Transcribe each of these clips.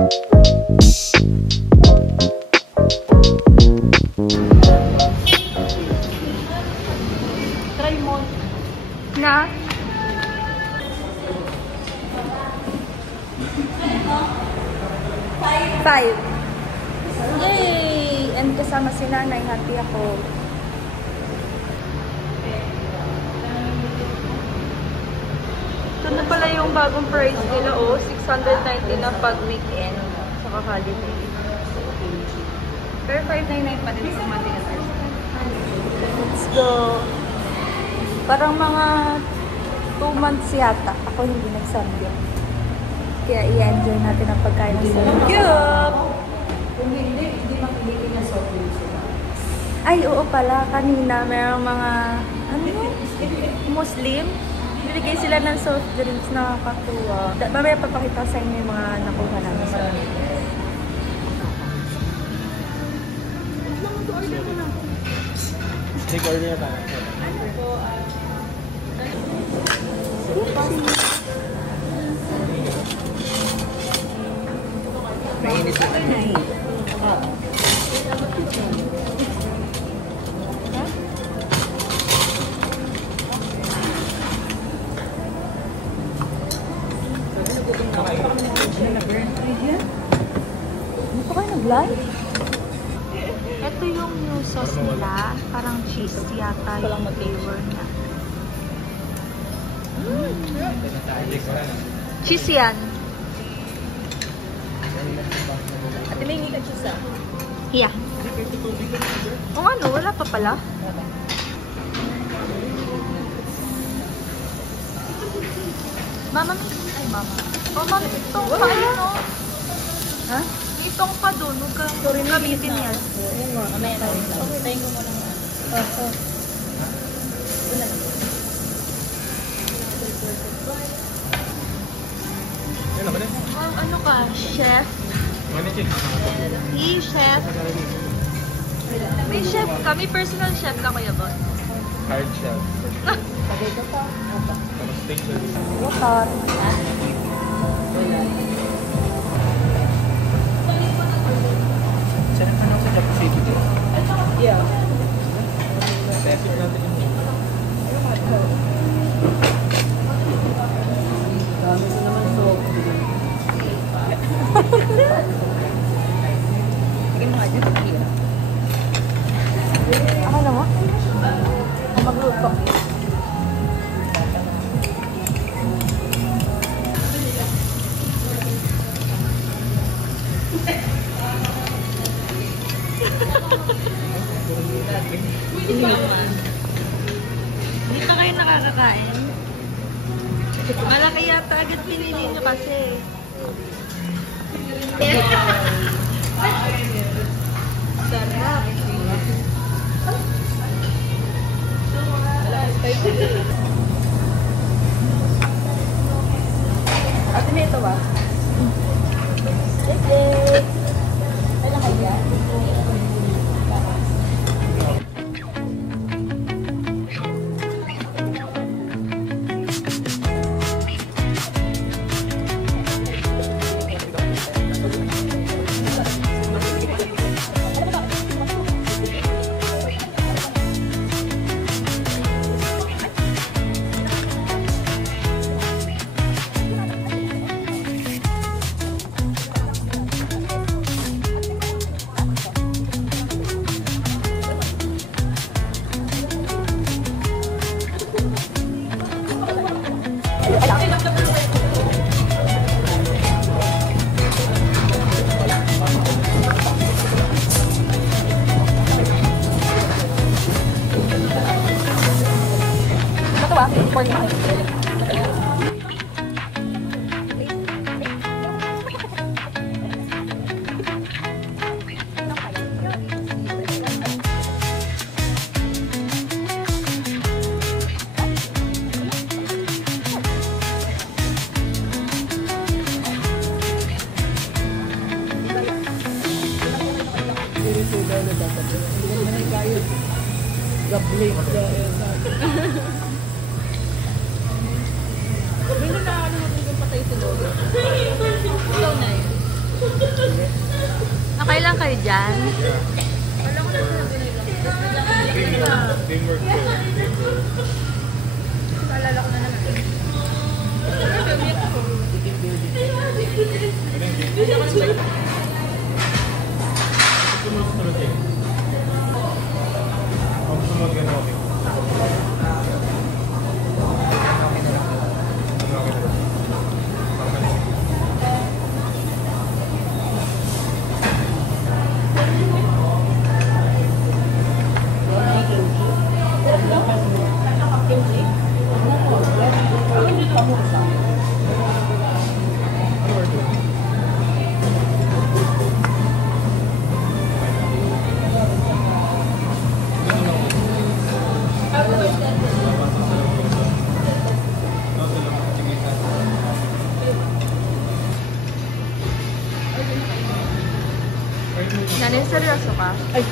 Try mo. Na? Five. Yay! And kasama si nanay, happy ako. Ito na pala yung bagong price nila, oh. 690 na pag weekend. Saka holiday. Pero 599 pa din sa Monday and Thursday. Let's go. Parang mga 2 months yata. Ako hindi nag-Samgyup. Kaya i-enjoy natin ang pagkain ng Samgyup. Kung hindi makikita ng soft drinks sila. Ay, oo pala. Kanina, mayroong mga, ano yun? Muslim. Binigay sila ng soft drinks na kakatuwa. Mamaya papakita sa inyo yung mga nakuha namin sa Take order na. Mainit na tayo. Ano pa kayo nag-live? Ito yung new sauce nila. Parang cheese yata yung flavor niya. Cheese yan. Ate, may hindi ka cheese ah. Yeah. O ano, wala pa pala. Mama, ay mama. Oh, mama, itong pa yun, oh. Ha? Itong pa doon, huwag kang gamitin yan. Oo nga. Mamaya na rin lang. Tayo ko muna nga. Yan naman eh. Oh, ano ka, chef? Hey, chef. May chef ka, may personal chef ka, Kuya Boss. Hard shell. Lagay ko pa. Apa. Tapos steak service. Water. Wala. Saan ka na sa Japan City din? Yeah. Testing natin yung Dami ko naman soft drinks. Sige mo nga dyan. Ako na mo? Ang magluto. Hindi pa kayo nakakakain? Malaki yata agad pinili nyo kasi. Sarap. Ate, may ito ba? Ano kaya? Gablik. May na ano natin kung patay si Logo. Ikaw na yun. dyan? Yeah. Teamwork ko. Alala ko na naman. Sumunod eh. Ang sumunod ka na okay. Nanay, seryoso ka? Ay.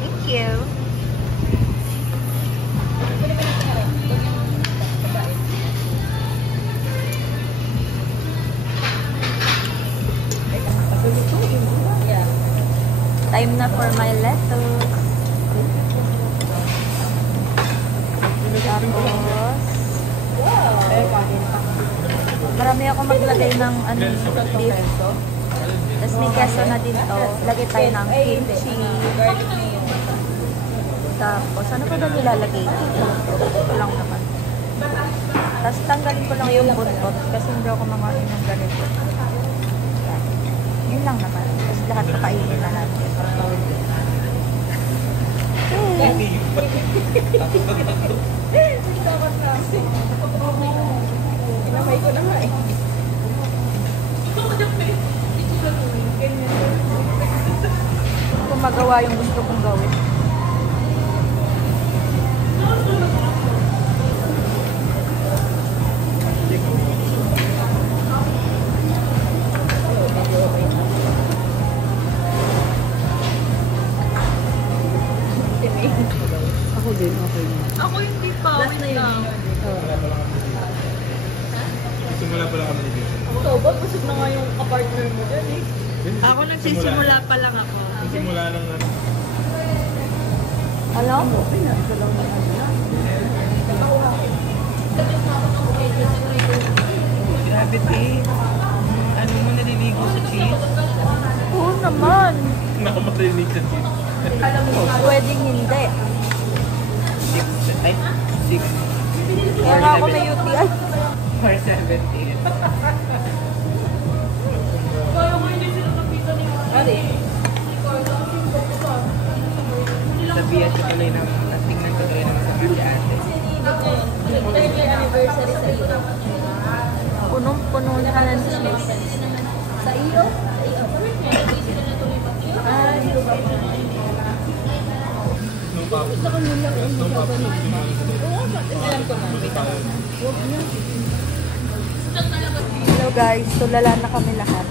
Thank you. Time na for my lettuce. Tapos, marami ako maglagay ng beef. Tapos may keso na din to. Lagay tayo ng kimchi. Tapos, ano pa ba nilalagay dito? Ito lang naman. Tapos tanggalin ko lang yung buntot kasi hindi ako makain ng ganito. Yan. Yun lang naman. Tapos lahat pakainin na natin. Inamay ko na nga eh. Kung magawa yung gusto kong gawin. Ako din, okay. Ako hindi pa. Wait lang. Simula pa lang kami dito. Ikaw ba? Busog na nga yung kapartner mo dyan eh. Ako nagsisimula pa lang ako. Simula lang ano. Alam? Okay na. Ito lang na Grabe, te. Ano mo naliligo sa cheese? Oo naman. Nakamarinig sa cheese. Pwedeng hindi. 6. Ay, 6. Kaya nga ako may UTI. 417. Ari. Sabihan ko tuloy ng tingnan ko tuloy ng sabi si ate. 10th anniversary sa iyo. Punong-puno na ng cheese. Sa iyo? Ay, Nung pa. Sa kanila ko Nung pa. alam ko na. hello guys, tulala na kami lahat.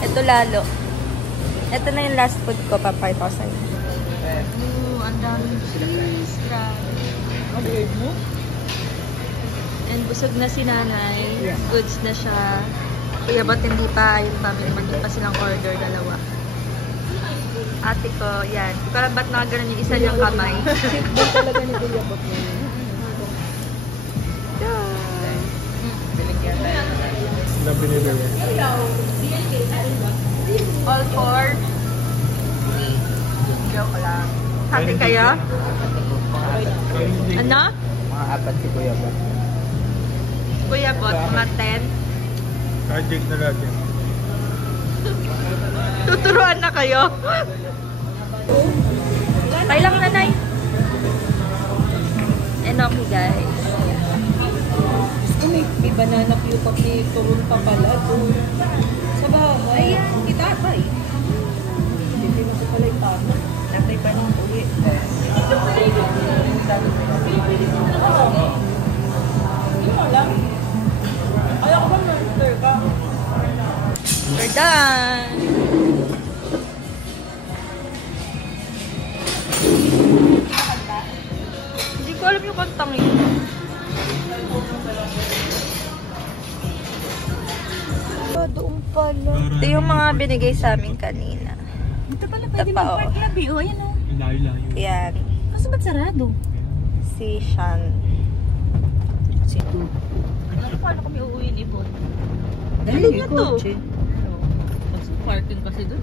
Ito lalo. Ito na yung last food ko, papakita ko sa'yo. Ang daming cheese, grabe. Ang weird mo? And busog na si nanay. Goods na siya. Kuya, ba't hindi pa? Ayun pa, may mali pa silang order, dalawa. Ate ko, yan. Hindi ko alam ba't nakaganon yung isa niyang kamay. Doon talaga ni Kuya Bot mo. Binigyan tayo ng Na binibigay. All four. Joke lang. Happy kayo? Ano? mga 4 si Kuya ba? Kuya Bot, mga 10. Project na lahat yan. Tuturuan na kayo. Kailang nanay. And okay guys. Gusto may banana cue pag may turun pa pala doon. Sa bahay. Ayan, itatay. Hindi mo sa pala itama. Natay pa nung uwi. Hindi mo alam. Ayaw ko ba na-order ka? We're done. Hindi ko alam yung kantang yun. Doon pala. Ito yung mga binigay sa amin kanina. Ito pala pwede Tapa, mag-park labi. O, ayan o. Layo-layo. Yan. Kaso ba't sarado? Si Shan. Si Tu. Ano paano kami uuwi ni Bon? Dahil niya to. Parking kasi doon.